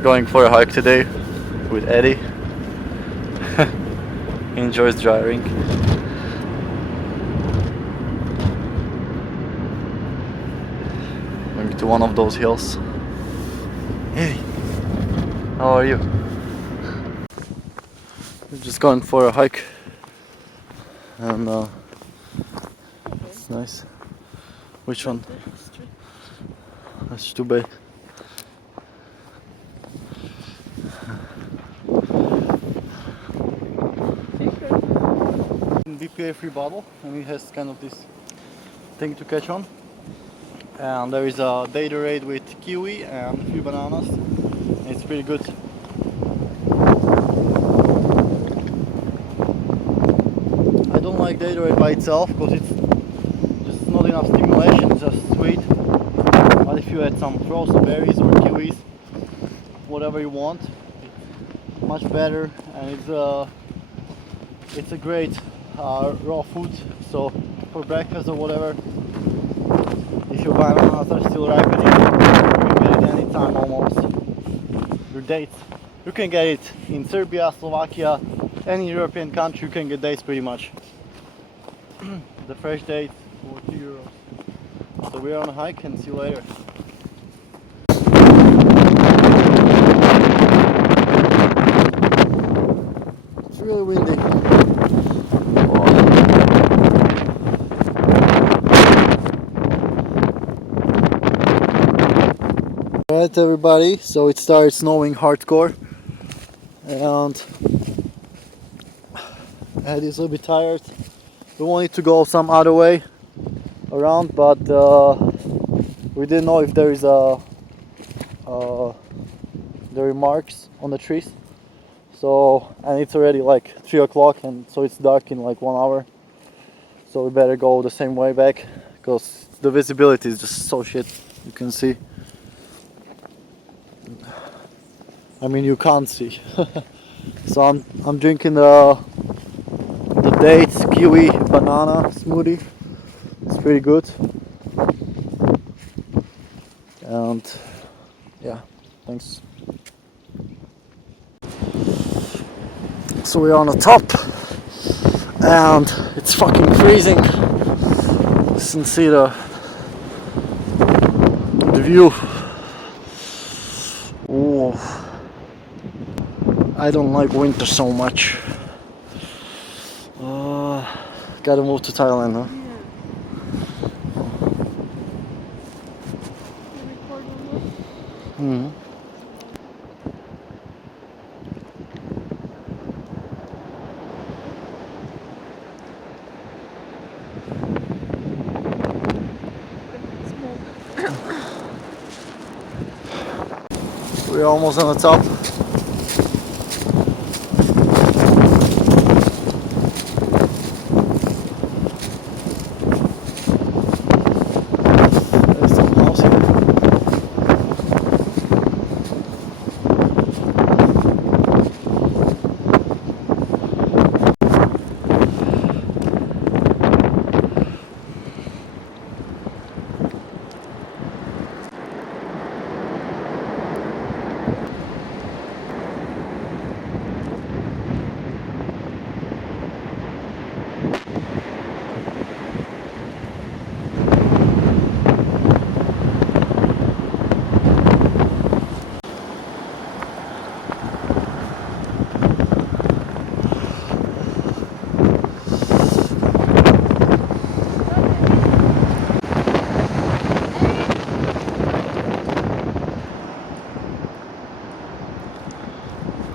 We're going for a hike today with Eddie. He enjoys driving. Going to one of those hills. Hey, how are you? We're just going for a hike, and it's nice. Which one? That's too bad. BPA free bottle, and it has kind of this thing to catch on. And there is a Gatorade with kiwi and a few bananas. It's pretty good. I don't like Gatorade by itself because it's just not enough stimulation, it's just sweet. But if you add some frozen berries or kiwis, whatever you want, it's much better, and it's a great raw food. So for breakfast or whatever, if your bananas are still ripening, you can get it anytime almost. Your dates, you can get it in Serbia, Slovakia, any European country. You can get dates pretty much. The fresh dates for €2. So we're on a hike, and see you later. It's really windy. Alright everybody, so it started snowing hardcore, and Eddie's a little bit tired. We wanted to go some other way around, but we didn't know if there is there are marks on the trees. So, and it's already like 3 o'clock, and so it's dark in like 1 hour. So we better go the same way back, because the visibility is just so shit. You can see. I mean, you can't see. So I'm drinking the dates, kiwi, banana smoothie. It's pretty good. And yeah, thanks. So we're on the top, and it's fucking freezing. You can see the view. Oh, I don't like winter so much. Gotta move to Thailand, huh? Mm-hmm. We're almost on the top.